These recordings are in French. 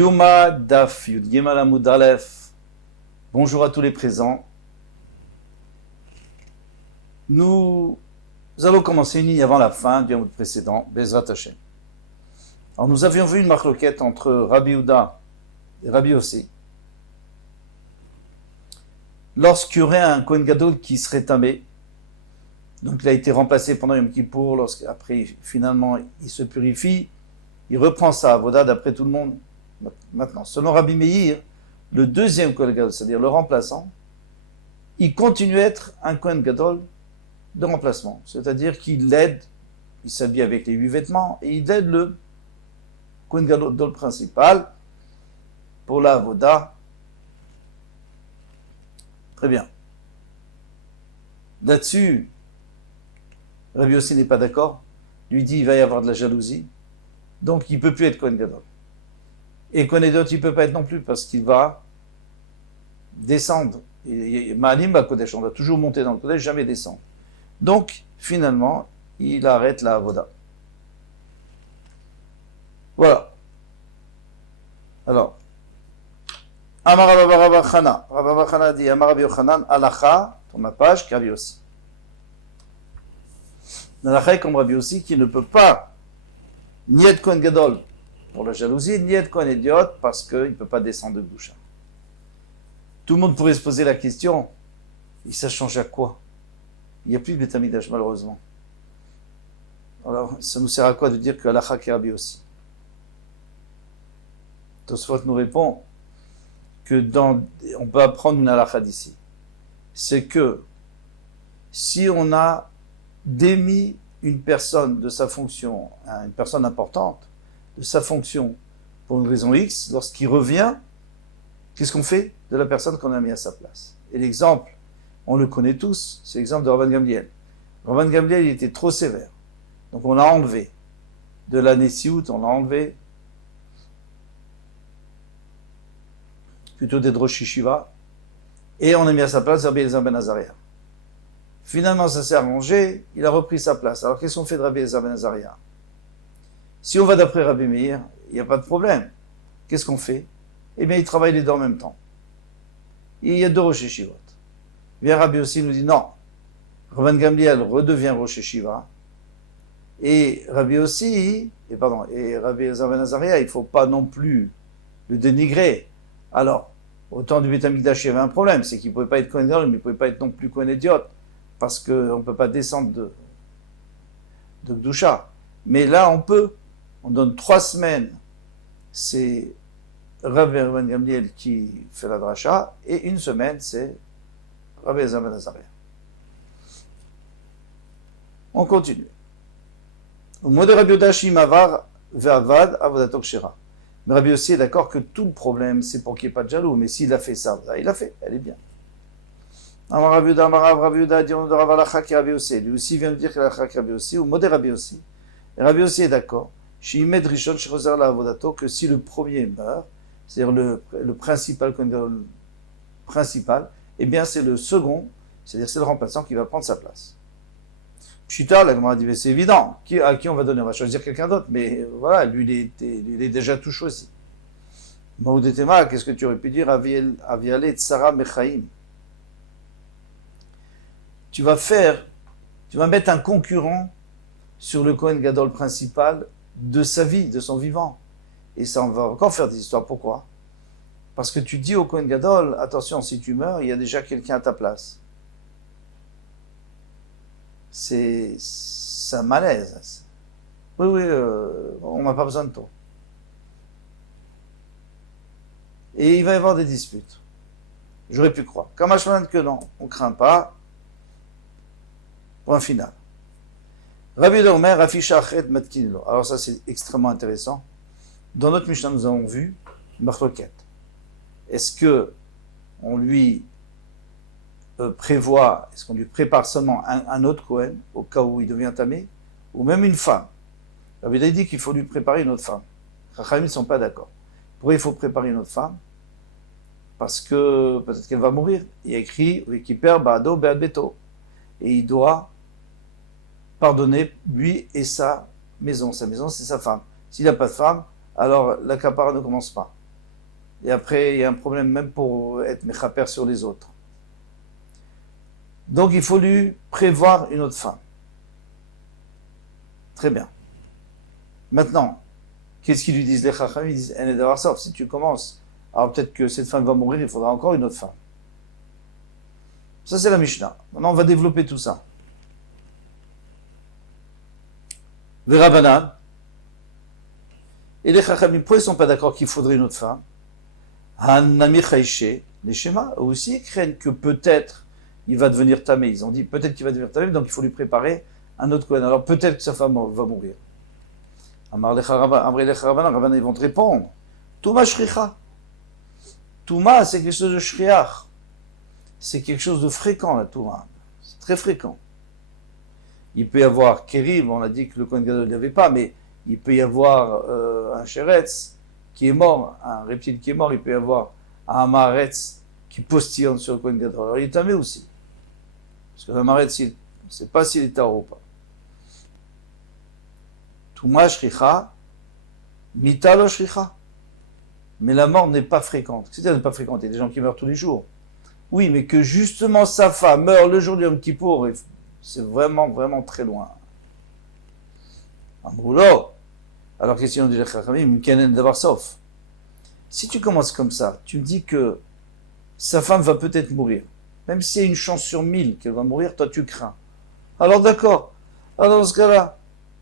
Yuma Daf Yud Gimel Amud Aleph. Bonjour à tous les présents. Nous allons commencer une ligne avant la fin du Amud précédent, Bezrat Hashem. Alors nous avions vu une marloquette entre Rabbi Yehuda et Rabbi Yossi. Lorsqu'il y aurait un Kohen Gadol qui serait tamé, donc il a été remplacé pendant Yom Kippour, lorsqu'après finalement il se purifie, il reprend sa avoda d'après tout le monde. Maintenant, selon Rabbi Meir, le deuxième Kohen Gadol, c'est-à-dire le remplaçant, il continue à être un Kohen Gadol de remplacement. C'est-à-dire qu'il l'aide, il s'habille avec les 8 vêtements, et il aide le Kohen Gadol principal pour la avoda. Très bien. Là-dessus, Rabbi Yossi n'est pas d'accord. Lui dit il va y avoir de la jalousie. Donc il ne peut plus être Kohen Gadol. Et Kohen Gadol, il ne peut pas être non plus parce qu'il va descendre. Ma'alim ba Kodesh, on va toujours monter dans le Kodesh, jamais descendre. Donc finalement, il arrête la avoda. Voilà. Alors, Amar Rabba Chana. Rabba Chana dit Amar Rabbi Yochanan, Alacha, tourne ma page, Rabbi Yossi. Alacha est comme Rabbi Yossi qui ne peut pas ni être Kohen Gadol pour la jalousie, ni être Kohen Idiot parce qu'il ne peut pas descendre de Gdusha. Tout le monde pourrait se poser la question, et ça change à quoi? Il n'y a plus de Beth Amikdash malheureusement. Alors, ça nous sert à quoi de dire que Alacha est Rabbi Yossi? Tosfot nous répond que on peut apprendre une Alacha d'ici. C'est que si on a démis une personne de sa fonction, une personne importante, de sa fonction pour une raison X, lorsqu'il revient, qu'est-ce qu'on fait de la personne qu'on a mis à sa place? Et l'exemple, on le connaît tous, c'est l'exemple de Rabban Gamliel. Rabban Gamliel, il était trop sévère. Donc on l'a enlevé de la Nessiout, on l'a enlevé plutôt des Rosh Yeshiva, et on a mis à sa place Rabbi Eliezer ben Azariah. Finalement, ça s'est arrangé, il a repris sa place. Alors, qu'est-ce qu'on fait de Rabbi Eliezer ben Azariah? Si on va d'après Rabbi Meir, il n'y a pas de problème. Qu'est-ce qu'on fait? Eh bien, ils travaillent les deux en même temps. Et il y a 2 Rosh Yeshivot. Bien, Rabbi Yossi nous dit non. Rabban Gamliel redevient Rosh Yeshiva. Et Rabbi Yossi, et Rabbi Eliezer ben Azariah, il ne faut pas non plus le dénigrer. Alors, au temps du Beth Amikdash, il y avait un problème, c'est qu'il ne pouvait pas être Kohen Gadol, mais il ne pouvait pas être non plus Kohen Idiot, parce qu'on ne peut pas descendre de Gdusha. Mais là, on peut. On donne 3 semaines, c'est Rabbi Gamliel qui fait la dracha, et 1 semaine, c'est Rabbi Eliezer ben Azariah. On continue. Au mot de Rabbi Yehuda Shimavar ve'avad avodato kshera. Mais Rabbi Yossi est d'accord que tout le problème, c'est pour qu'il n'y ait pas de jaloux. Mais s'il a fait ça, il l'a fait, elle est bien. Rabbi Yehuda dit on de Rav Alacha qui Rabbi Yossi. Lui aussi vient de dire que Alacha qui Rabbi Yossi, ou Modé Rabbi Yossi. Et Rabbi Yossi est d'accord, Shimed Rishon Shechozer la Avodato, que si le premier meurt, c'est-à-dire le principal, eh bien c'est le second, c'est-à-dire c'est le remplaçant qui va prendre sa place. Pshita, la Gemara dit, c'est évident. À qui on va donner? On va choisir quelqu'un d'autre. Mais voilà, lui, il est déjà tout choisi. Maoudetema, qu'est-ce que tu aurais pu dire? Aviale Tsara Mechaim. Tu vas mettre un concurrent sur le Kohen Gadol principal de sa vie, de son vivant. Et ça, on va encore faire des histoires. Pourquoi? Parce que tu dis au Kohen Gadol, attention, si tu meurs, il y a déjà quelqu'un à ta place. C'est un malaise. Oui, on n'a pas besoin de toi. Et il va y avoir des disputes. J'aurais pu croire. Comme Hachman que non, on ne craint pas. Point final. Rabbi Omer, Rafisha Achet Matkinlo. Alors ça c'est extrêmement intéressant. Dans notre Mishnah, nous avons vu Marloquette. Est-ce que on lui prévoit, est-ce qu'on lui prépare seulement un autre Kohen au cas où il devient tamé, ou même une femme? Rabbi Yehuda dit qu'il faut lui préparer une autre femme. Chachamim ne sont pas d'accord. Pourquoi il faut préparer une autre femme? Parce que peut-être qu'elle va mourir. Il y a écrit Wikiper Ba'ado Be'ad Beto, et il doit pardonner lui et sa maison. Sa maison, c'est sa femme. S'il n'a pas de femme, alors la capara ne commence pas. Et après, il y a un problème même pour être mechaper sur les autres. Donc il faut lui prévoir une autre femme. Très bien. Maintenant, qu'est-ce qu'ils lui disent les chacham? Ils disent, sauf si tu commences, alors peut-être que cette femme va mourir, il faudra encore une autre femme. Ça c'est la Mishnah. Maintenant on va développer tout ça. Les Rabbanan, et les chacham, pourquoi ils ne sont pas d'accord qu'il faudrait une autre femme? Hanami Chaïché, les schémas aussi craignent que peut-être il va devenir tamé. Ils ont dit peut-être qu'il va devenir tamé, donc il faut lui préparer un autre Kohen. Alors peut-être que sa femme va mourir. Amar les Rabbanan, ils vont te répondre. Touma shricha. Touma, c'est quelque chose de shriach. C'est quelque chose de fréquent, la Touma. C'est très fréquent. Il peut y avoir Kérim, on a dit que le Kohen Gadol n'y avait pas, mais il peut y avoir un Sheretz qui est mort, un reptile qui est mort, il peut y avoir un Amaretz qui postillonne sur le Kohen Gadol. Alors il est tamé aussi. Parce que l'Amaretz, on ne sait pas s'il est tard ou pas. Touma shricha, mita lo shricha. Mais la mort n'est pas fréquente. C'est-à-dire n'est pas fréquente. Il y a des gens qui meurent tous les jours. Oui, mais que justement sa femme meurt le jour du Yom Kippour, c'est vraiment, vraiment très loin. Amroulo. Alors question du Chachamim, Kenen d'avoir sauf. Si tu commences comme ça, tu me dis que sa femme va peut-être mourir. Même si c'est une chance sur 1000 qu'elle va mourir, toi tu crains. Alors d'accord. Alors dans ce cas-là,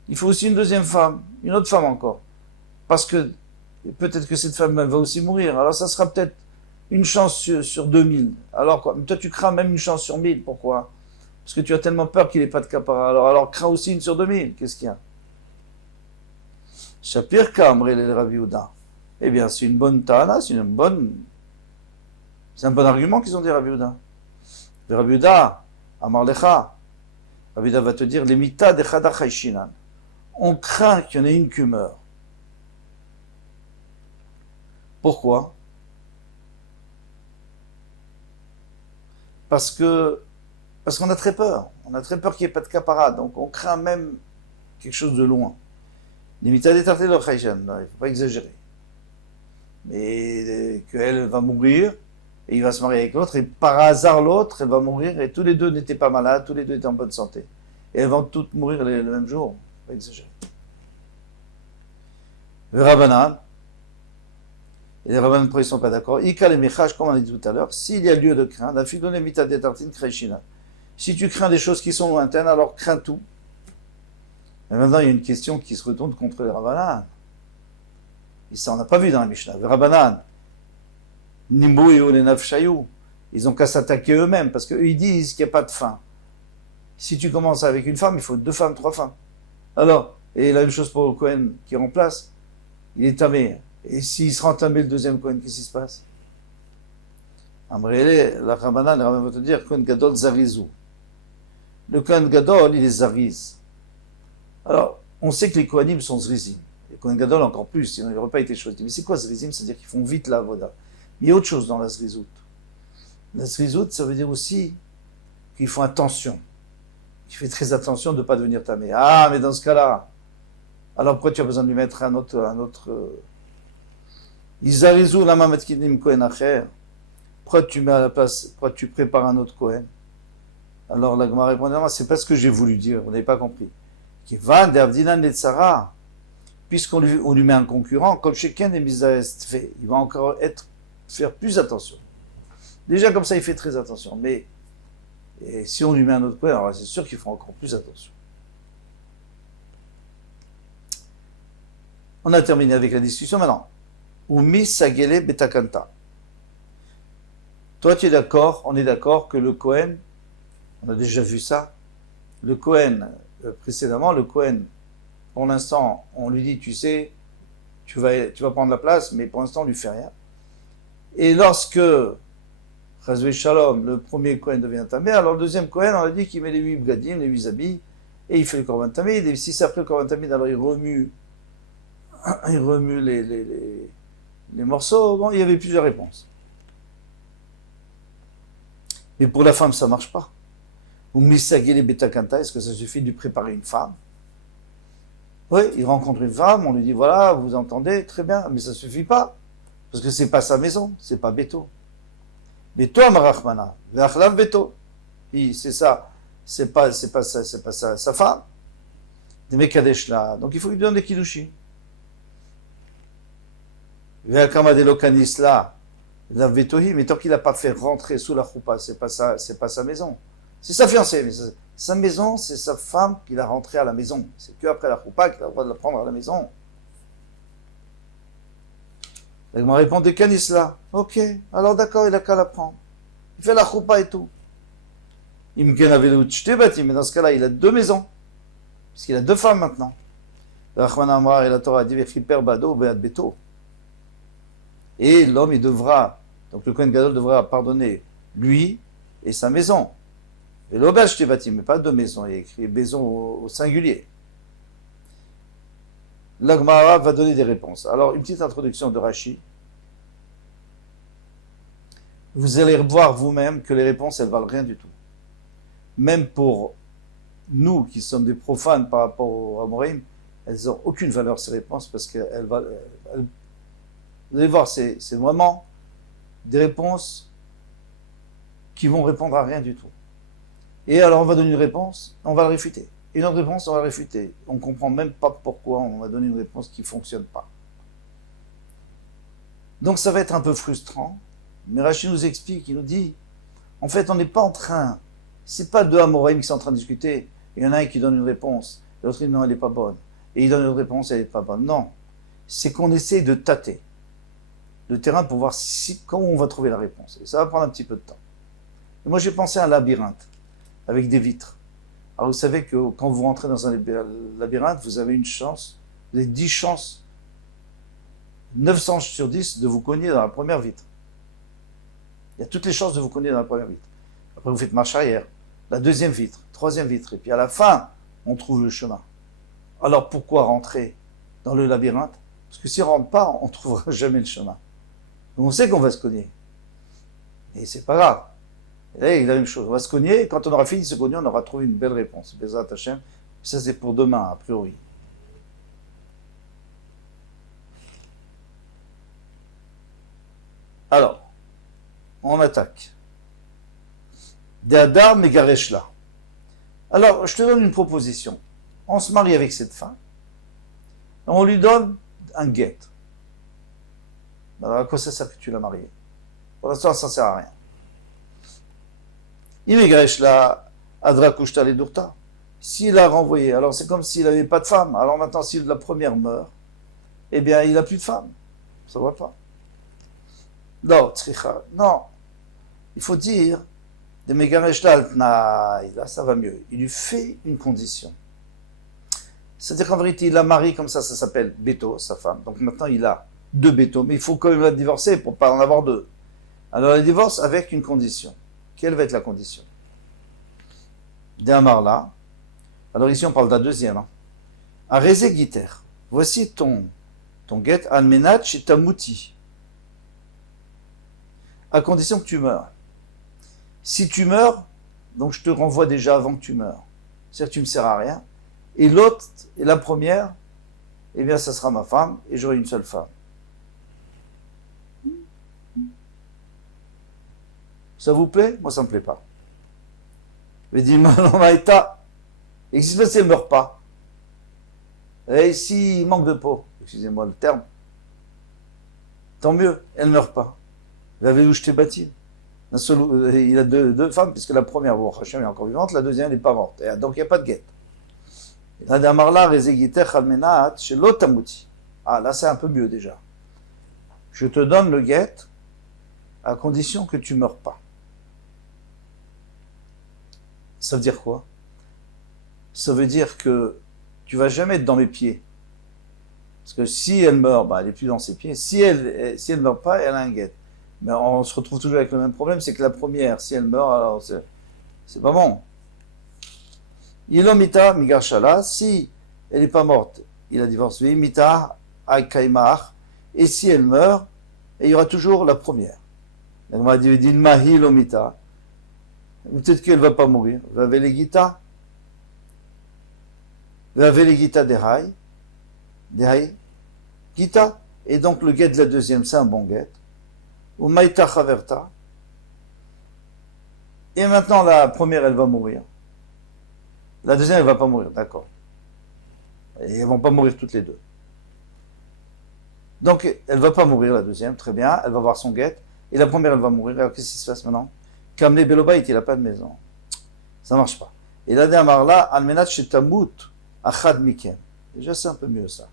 il faut aussi une deuxième femme, une autre femme encore. Parce que peut-être que cette femme va aussi mourir. Alors ça sera peut-être une chance sur 2000. Alors quoi? Mais toi tu crains même une chance sur 1000. Pourquoi? Parce que tu as tellement peur qu'il n'ait pas de capara. Alors crains aussi une sur 2000. Qu'est-ce qu'il y a? Shapir Kamre le Rabbi Yehuda. Eh bien, c'est une bonne ta'ana, c'est un bon argument qu'ils ont dit Rabbi Yehuda. Le Rabbi Yehuda, Amar Lecha, Rabbi Yehuda va te dire, les mitas de Chada Chayshinan. On craint qu'il y en ait une qui meurt. Pourquoi? Parce qu'on a très peur. On a très peur qu'il n'y ait pas de capara. Donc on craint même quelque chose de loin. Les mitas de Tarté de Chayshinan, il ne faut pas exagérer. Mais qu'elle va mourir, et il va se marier avec l'autre, et par hasard l'autre, elle va mourir, et tous les deux n'étaient pas malades, tous les deux étaient en bonne santé. Et elles vont toutes mourir le même jour. Pas exagérer. Le Rabbanan, et les Rabbanan, ils ne sont pas d'accord. Ika les Michaj, comme on a dit tout à l'heure, s'il y a lieu de craindre, la fille donnée mita des tartines créchina. Si tu crains des choses qui sont lointaines, alors crains tout. Mais maintenant, il y a une question qui se retourne contre les Rabbanan. Et ça, on n'a pas vu dans la Mishnah. Les Rabbanan, Nimbu et Olenavshayou, ils ont qu'à s'attaquer eux-mêmes, parce qu'eux, ils disent qu'il n'y a pas de fin. Si tu commences avec une femme, il faut 2 femmes, 3 femmes. Alors, et la même chose pour le Kohen qui remplace, il est tamé. Et s'il se rend tamé le deuxième Kohen, qu'est-ce qui se passe? Amrele, la Rabbanan, va te dire, Kohen Gadol Zarizou. Le Kohen Gadol, il est Zariz. Alors, on sait que les Kohanim sont Zrizim. Les Kohen Gadol encore plus, sinon il n'aurait pas été choisi. Mais c'est quoi Zrizim? C'est-à-dire qu'ils font vite la avoda. Mais il y a autre chose dans la Zrizout. La Zrizout, ça veut dire aussi qu'ils font attention. Il fait très attention de ne pas devenir tamé. Ah, mais dans ce cas-là, alors pourquoi tu as besoin de lui mettre un autre Izarizou lama matkinim Kohen acher. Pourquoi tu mets à la place, pourquoi tu prépares un autre Kohen? Alors la Gemara répond, non, c'est pas ce que j'ai voulu dire, vous n'avez pas compris. Kivan d'Avdinan et Tzara, puisqu'on lui met un concurrent, comme chacun des Misaest fait, il va encore faire plus attention. Déjà comme ça, il fait très attention, mais et si on lui met un autre Kohen, alors c'est sûr qu'il faut encore plus attention. On a terminé avec la discussion maintenant. Umi Sagele Betakanta. Toi, tu es d'accord, on est d'accord que le Kohen, on a déjà vu ça, le Kohen, précédemment, le Kohen, pour l'instant, on lui dit, tu sais, tu vas prendre la place, mais pour l'instant, on lui fait rien. Et lorsque, Chazvé Shalom, le premier Kohen devient tamé, alors le deuxième Kohen, on a dit qu'il met les 8 bgadim, les 8 habits, et il fait le korban tamid, et si c'est après le korban tamid, alors il remue les morceaux. Bon, il y avait plusieurs réponses. Mais pour la femme, ça ne marche pas. Ou misagele betakanta, est-ce que ça suffit de lui préparer une femme? Oui, il rencontre une femme, on lui dit, voilà, vous entendez, très bien, mais ça ne suffit pas. Parce que c'est pas sa maison, c'est pas Beto. Beto Amarachmana, Ve'achlav Beto. C'est ça, c'est pas sa femme. Des Mekadesh là. Donc il faut lui donner des Kiddushi. Ve'akama de Lokanis là. La Vetohi, mais tant qu'il n'a pas fait rentrer sous la choupa, c'est pas sa maison. C'est sa fiancée, mais sa maison, c'est sa femme qu'il a rentrée à la maison. C'est qu'après la choupa qu'il a le droit de la prendre à la maison. Il m'a répondu Kanis là. Ok, alors d'accord, il a qu'à la prendre. Il fait la choupa et tout. Il me avait le mais dans ce cas-là, il a deux maisons. Parce qu'il a deux femmes maintenant. Rachman Amrar et la Torah dit Vechiper Bado Beat Beto. Et l'homme, il devra, donc le Kohen Gadol devra pardonner lui et sa maison. Et l'auberge Tevatim, mais pas deux maisons, il y a écrit maison au singulier. L'Agmara va donner des réponses. Alors, une petite introduction de Rashi. Vous allez voir vous-même que les réponses, elles valent rien du tout. Même pour nous qui sommes des profanes par rapport aux Amorim, elles n'ont aucune valeur ces réponses parce qu'elles valent. Vous allez voir, c'est vraiment des réponses qui vont répondre à rien du tout. Et alors on va donner une réponse, on va la réfuter. Et une autre réponse, on va la réfuter. On ne comprend même pas pourquoi on va donner une réponse qui ne fonctionne pas. Donc ça va être un peu frustrant. Mais Rashi nous explique, il nous dit, en fait on n'est pas en train, c'est pas deux Amoraïm qui sont en train de discuter, il y en a un qui donne une réponse, l'autre dit non elle n'est pas bonne, et il donne une réponse, elle n'est pas bonne. Non, c'est qu'on essaie de tâter le terrain pour voir comment on va trouver la réponse. Et ça va prendre un petit peu de temps. Et moi j'ai pensé à un labyrinthe, avec des vitres. Alors vous savez que quand vous rentrez dans un labyrinthe, vous avez une chance, vous avez 10 chances, 900 sur 10 de vous cogner dans la première vitre. Il y a toutes les chances de vous cogner dans la première vitre. Après, vous faites marche arrière. La deuxième vitre, troisième vitre. Et puis à la fin, on trouve le chemin. Alors pourquoi rentrer dans le labyrinthe? Parce que si on ne rentre pas, on ne trouvera jamais le chemin. Donc on sait qu'on va se cogner. Et c'est pas grave. Et là, il y a la même chose. On va se cogner. Et quand on aura fini de se cogner, on aura trouvé une belle réponse. Bezrat Hashem. Ça, c'est pour demain, a priori. Alors, on attaque. De'adar megareshla. Alors, je te donne une proposition. On se marie avec cette femme. On lui donne un guet. Alors, à quoi ça sert que tu l'as mariée? Pour l'instant, ça ne sert à rien. Il megareshla adra kushta ledurta. S'il l'a renvoyé, alors c'est comme s'il n'avait pas de femme. Alors maintenant, si la première meurt, eh bien, il n'a plus de femme. Ça ne va pas. Non, non. Il faut dire, de Megareshtal, là ça va mieux. Il lui fait une condition. C'est-à-dire qu'en vérité, il la marie comme ça s'appelle Beto, sa femme. Donc maintenant, il a deux Beto, mais il faut quand même la divorcer pour ne pas en avoir deux. Alors, il divorce avec une condition. Quelle va être la condition? D'Amarla. Alors ici, on parle d'un deuxième. Areze Giter. Voici ton guet, Almenat Chitamuti. À condition que tu meurs. Si tu meurs, donc je te renvoie déjà avant que tu meurs. C'est-à-dire que tu ne me sers à rien. Et l'autre, et la première, eh bien, ça sera ma femme, et j'aurai une seule femme. Ça vous plaît? Moi, ça ne me plaît pas. Je dis, Maïta, et si elle ne meurt pas? Et s'il manque de peau, excusez-moi le terme, tant mieux, elle ne meurt pas. Il avait où je t'ai bâti. Il a deux femmes, puisque la première, bon, Hachem est encore vivante, la deuxième n'est pas morte. Et donc il n'y a pas de guet. Ah, là c'est un peu mieux déjà. Je te donne le guet à condition que tu ne meurs pas. Ça veut dire quoi? Ça veut dire que tu ne vas jamais être dans mes pieds. Parce que si elle meurt, bah, elle n'est plus dans ses pieds. Si elle ne meurt pas, elle a un guet. Mais on se retrouve toujours avec le même problème, c'est que la première, si elle meurt, alors c'est pas bon. Ilomita migarshala, si elle n'est pas morte, il a divorcé. Mita akaimar, et si elle meurt, il y aura toujours la première. On m'a dit mahi ilomita. Peut-être qu'elle ne va pas mourir. Vavelegita. Vavelegita dehai. Dehai. Gita. Et donc le get de la deuxième, c'est un bon get. Ou maïta chaverta. Et maintenant la première, elle va mourir. La deuxième, elle va pas mourir, d'accord. Et elles vont pas mourir toutes les deux. Donc elle va pas mourir la deuxième, très bien. Elle va avoir son get. Et la première, elle va mourir. Alors qu'est-ce qui se passe maintenant? Kamle Belobait, il n'a pas de maison. Ça marche pas. Et la dernière là, Almenat Shetamut Achad Mikem. Déjà, c'est un peu mieux ça.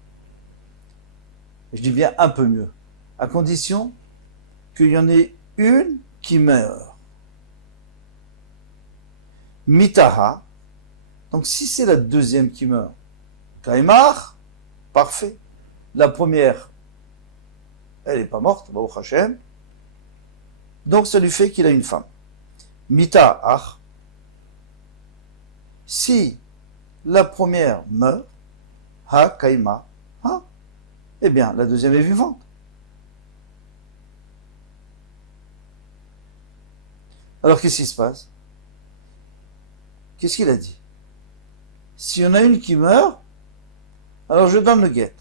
Je dis bien un peu mieux. À condition qu'il y en ait une qui meurt. Mitaha. Donc si c'est la deuxième qui meurt, Kaimar, parfait. La première, elle n'est pas morte, Baruch Hashem. Donc ça lui fait qu'il a une femme. Mitahach. Si la première meurt, Ha Kaima, ha, eh bien la deuxième est vivante. Alors qu'est-ce qui se passe? Qu'est-ce qu'il a dit? S'il y en a une qui meurt, alors je donne le get.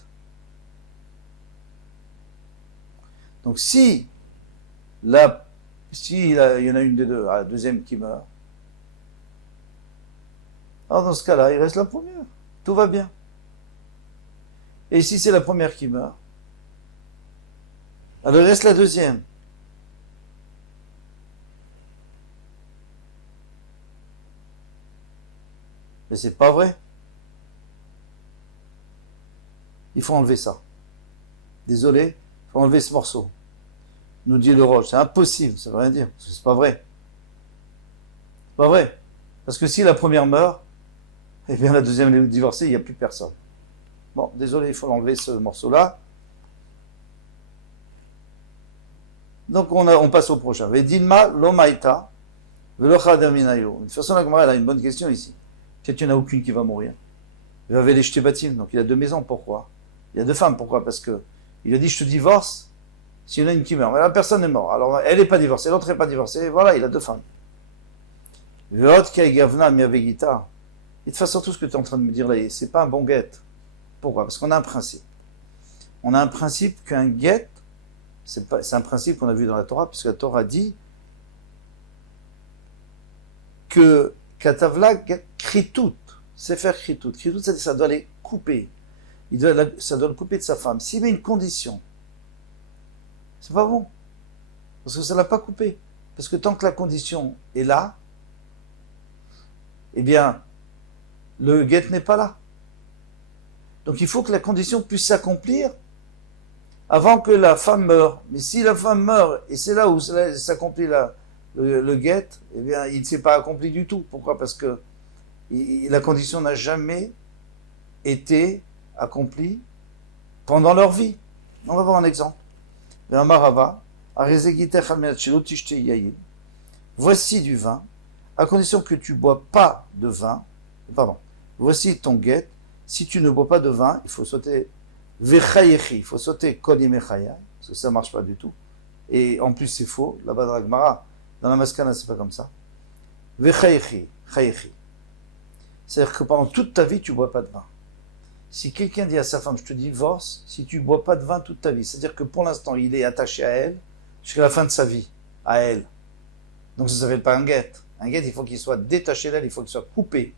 Donc si il y en a une des deux, la deuxième qui meurt, alors dans ce cas-là, il reste la première. Tout va bien. Et si c'est la première qui meurt, alors il reste la deuxième. Mais c'est pas vrai. Il faut enlever ça. Désolé, il faut enlever ce morceau. Nous dit le Roche, c'est impossible, ça veut rien dire, parce que c'est pas vrai. C'est pas vrai. Parce que si la première meurt, eh bien la deuxième est divorcée, il n'y a plus personne. Bon, désolé, il faut enlever ce morceau-là. Donc on passe au prochain. Vedilma lomaita velochadaminayo. De toute façon, la Gemara, elle a une bonne question ici. Peut-être qu'il n'y en a aucune qui va mourir. Il va les jeter bâtim, donc il a deux maisons, pourquoi? Il a deux femmes, pourquoi? Parce que il a dit je te divorce s'il y en a une qui meurt. Mais la personne est morte. Alors elle n'est pas divorcée, l'autre n'est pas divorcée, voilà, il a deux femmes. L'autre qui a gavna miavegita. Et de toute façon, tout ce que tu es en train de me dire là, c'est pas un bon get. Pourquoi? Parce qu'on a un principe. On a un principe qu'un get, c'est un principe qu'on a vu dans la Torah, puisque la Torah dit que Katavla kritout, c'est faire kritout. Kritout, c'est-à-dire ça doit les couper. Ça doit le couper de sa femme. S'il met une condition, c'est pas bon. Parce que ça ne l'a pas coupé. Parce que tant que la condition est là, eh bien, le get n'est pas là. Donc il faut que la condition puisse s'accomplir avant que la femme meure. Mais si la femme meurt, et c'est là où s'accomplit le get, eh bien, il ne s'est pas accompli du tout. Pourquoi? Parce que la condition n'a jamais été accomplie pendant leur vie. On va voir un exemple. Voici du vin, à condition que tu ne bois pas de vin. Pardon. Voici ton get. Si tu ne bois pas de vin, il faut sauter vechayechi, il faut sauter kolimechaya, parce que ça ne marche pas du tout. Et en plus, c'est faux. Là-bas dans la Gemara, dans la Maskana, c'est pas comme ça. Vechayechi, chayechi. C'est-à-dire que pendant toute ta vie, tu ne bois pas de vin. Si quelqu'un dit à sa femme, je te divorce, si tu ne bois pas de vin toute ta vie, c'est-à-dire que pour l'instant, il est attaché à elle jusqu'à la fin de sa vie, à elle. Donc ça ne s'appelle pas un get. Un get, il faut qu'il soit détaché d'elle, il faut qu'il soit coupé.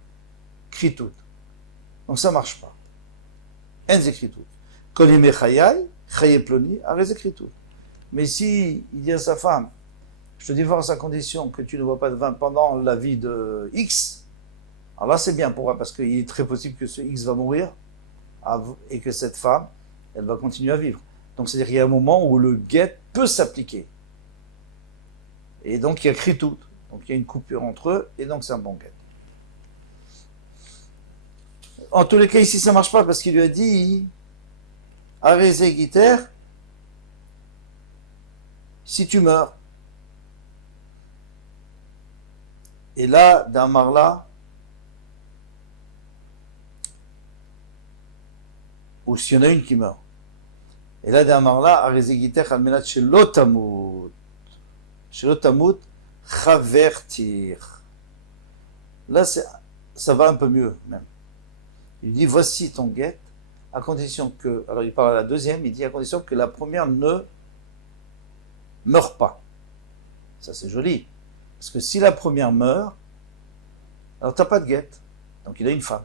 Kritout. Donc ça ne marche pas. En zekritout. Kolime chayai, chaye ploni, arrêt zekritout. Mais si il dit à sa femme, je te divorce à condition que tu ne bois pas de vin pendant la vie de X, alors là c'est bien. Pourquoi? Parce qu'il est très possible que ce X va mourir et que cette femme, elle va continuer à vivre. Donc c'est-à-dire qu'il y a un moment où le get peut s'appliquer. Et donc il y a kritout. Donc il y a une coupure entre eux, et donc c'est un bon get. En tous les cas, ici, ça ne marche pas parce qu'il lui a dit Arrêtez Guiter, si tu meurs. Et là, dans Marla, ou s'il y en a une qui meurt. Et là, dans Marla, Arrêtez Guiter, Almenat Shelotamut. Shelotamut, Chavertir. Là, ça va un peu mieux, même. Il dit, voici ton get, à condition que, alors il parle à la deuxième, il dit à condition que la première ne meurt pas. Ça c'est joli. Parce que si la première meurt, alors tu n'as pas de guette. Donc il a une femme.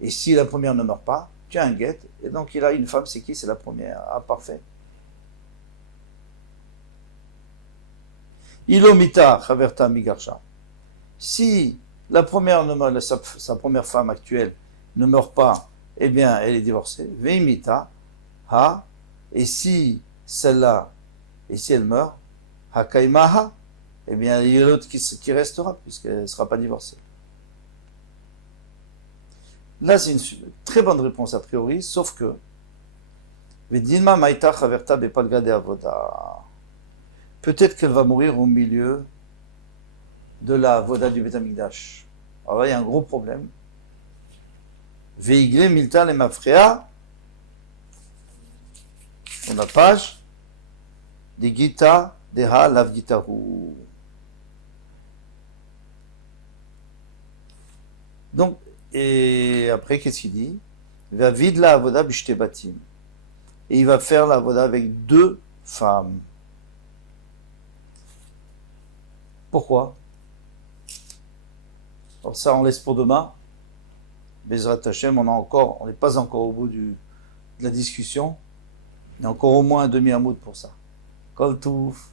Et si la première ne meurt pas, tu as un guette. Et donc il a une femme, c'est qui? C'est la première. Ah, parfait. Ilomita, Chaverta Migarsha. Si la première ne meurt, sa première femme actuelle ne meurt pas, eh bien elle est divorcée. Veimita, ha. Et si celle-là, et si elle meurt, Hakaimaha, eh bien il y a l'autre qui restera, puisqu'elle ne sera pas divorcée. Là, c'est une très bonne réponse a priori, sauf que Vedilma Maïta Chaverta Bepalga de Avoda. Peut-être qu'elle va mourir au milieu de la Avoda du Beth Amikdash. Alors là, il y a un gros problème. Veigle Milta le Mafrea, on la page, de Gita Deha Lav Gitahu. Donc, et après, qu'est-ce qu'il dit? Il va vide la avoda b'shte batim. Et il va faire la avoda avec deux femmes. Pourquoi? Alors ça, on laisse pour demain. Bezrat Hashem, on n'est pas encore au bout de la discussion. Il y a encore au moins un demi-hamoud pour ça. Kol Touf.